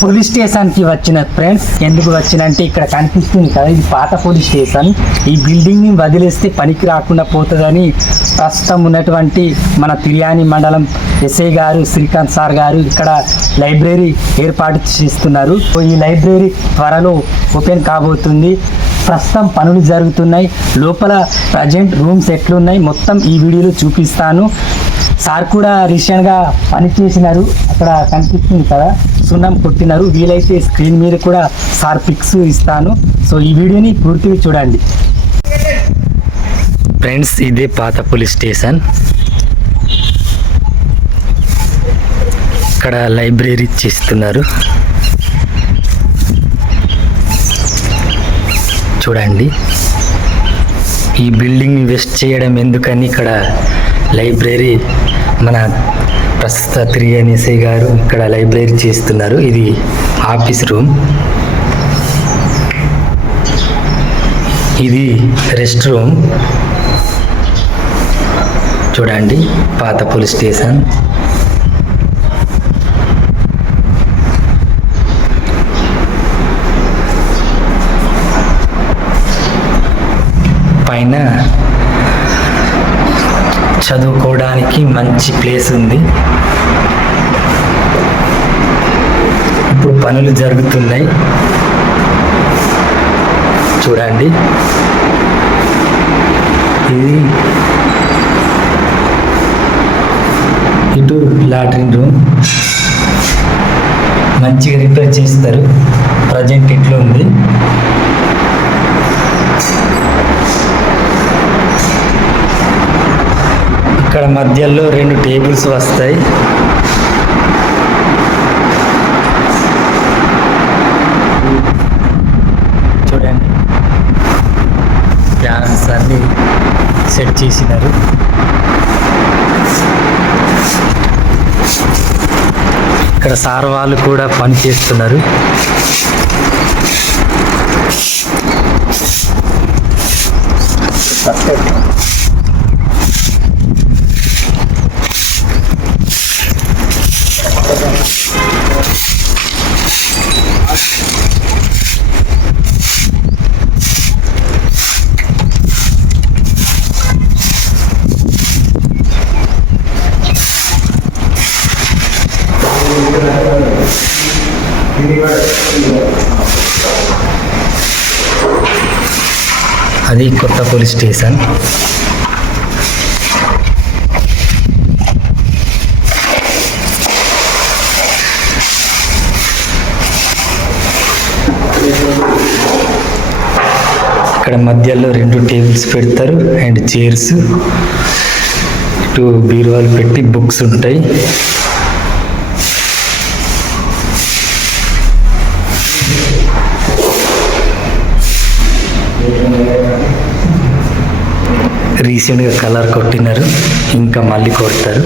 Police స్టేషన్కి వచ్చిన friends. ఎందుకు వచ్చినంటే ఇక్కడ కనిపిస్తుంది కదా, ఇది పాత పోలీస్ స్టేషన్. ఈ బిల్డింగ్ని వదిలేస్తే పనికి రాకుండా పోతుందని ప్రస్తుతం ఉన్నటువంటి మన తిర్యాని మండలం ఎస్ఐ గారు శ్రీకాంత్ సార్ గారు ఇక్కడ లైబ్రరీ ఏర్పాటు చేస్తున్నారు. ఈ లైబ్రరీ త్వరలో ఓపెన్ కాబోతుంది. ప్రస్తుతం పనులు జరుగుతున్నాయి. లోపల ప్రజెంట్ రూమ్స్ ఎట్లున్నాయి మొత్తం ఈ వీడియోలో చూపిస్తాను. సార్ కూడా రీసెంట్గా పని చేసినారు. అక్కడ కనిపిస్తుంది కదా, సున్నం కొట్టినారు. వీలైతే స్క్రీన్ మీద కూడా సార్ పిక్స్ ఇస్తాను. సో ఈ వీడియోని పూర్తిగా చూడండి ఫ్రెండ్స్. ఇదే పాత పోలీస్ స్టేషన్. ఇక్కడ లైబ్రరీ చేస్తున్నారు చూడండి. ఈ బిల్డింగ్ వెస్ట్ చేయడం ఎందుకని ఇక్కడ లైబ్రరీ మన ప్రస్తుత తిర్యాని ఎస్ఐ గారు ఇక్కడ లైబ్రరీ చేస్తున్నారు. ఇది ఆఫీస్ రూమ్, ఇది రెస్ట్ రూమ్. చూడండి పాత పోలీస్ స్టేషన్. పైన చదువుకోవడానికి మంచి ప్లేస్ ఉంది. ఇప్పుడు పనులు జరుగుతున్నాయి చూడండి. ఇది ఇటు లాట్రిన్ రూమ్, మంచిగా రిపేర్ చేస్తారు. ప్రజెంట్ ఇట్లా ఉంది. ఇక్కడ మధ్యలో 2 టేబుల్స్ వస్తాయి. చూడండి ఫ్యాన్స్ అన్ని సెట్ చేసినారు. ఇక్కడ సార్ వాళ్ళు కూడా పని చేస్తున్నారు. అది కొత్త పోలీస్ స్టేషన్. ఇక్కడ మధ్యలో 2 టేబుల్స్ పెడతారు అండ్ చైర్స్. ఇటు బీరువాలు పెట్టి బుక్స్ ఉంటాయి. రీసెంట్గా కలర్ కొట్టినారు, ఇంకా మళ్ళీ కొడతారు.